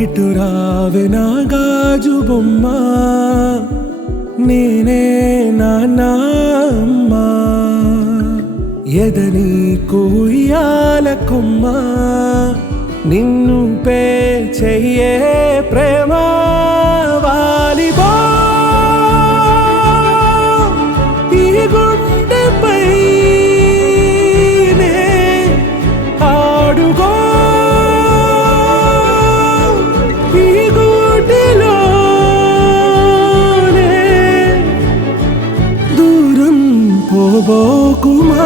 ఇటు రావే నా గాజు బొమ్మ, నేనే నాన్న అమ్మ, ఎదని కుయ్యాల కొమ్మ, నిన్ను పే చెయ్యే ప్రేమ వాలిబో ఈ గుండెపై నే ఆడుగో ఈ గుడిలోనే దూరం పోబోకుమా.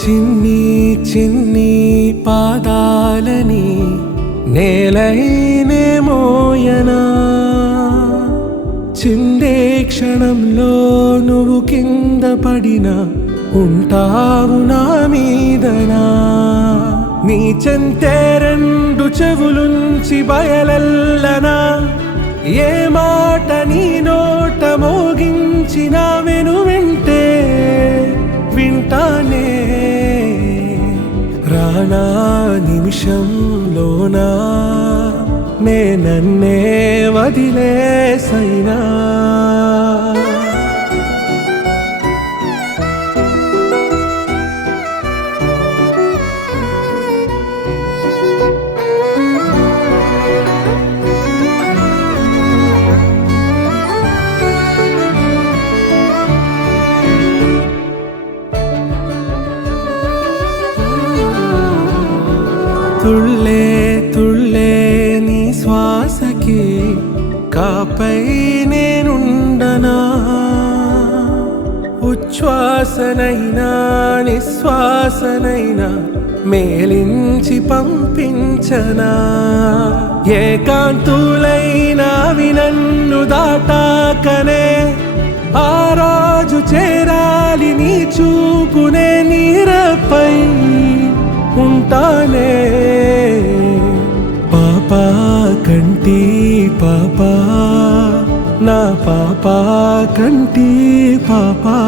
చిన్ని చిన్ని పాదాలని నేలైనే మోయనా, చిందే క్షణంలో నువ్వు కింద పడినా ఉంటావు నా మీదనా. నీ చెంతే రెండు చెవులుంచి బయలెల్లనా, ఏ మాట నీ నోట మోగించిన వెను వింటే వింటానే. రానా నిమిషంలోనా నే నన్నే వదిలేసైనా. తుళ్ళే తుళ్ళే నీ శ్వాసకి కాపై నేనుండనా, ఉచ్ఛ్వాసనైనా నిశ్వాసనైనా మేలించి పంపించనా. ఏకాంతులైనా నన్ను దాటాకనే ఆ రోజు చేరాలి నీ చూపునే నీరపై ఉంటానే. పాపా కంటి పాపా, నా పాపా కంటి పాపా.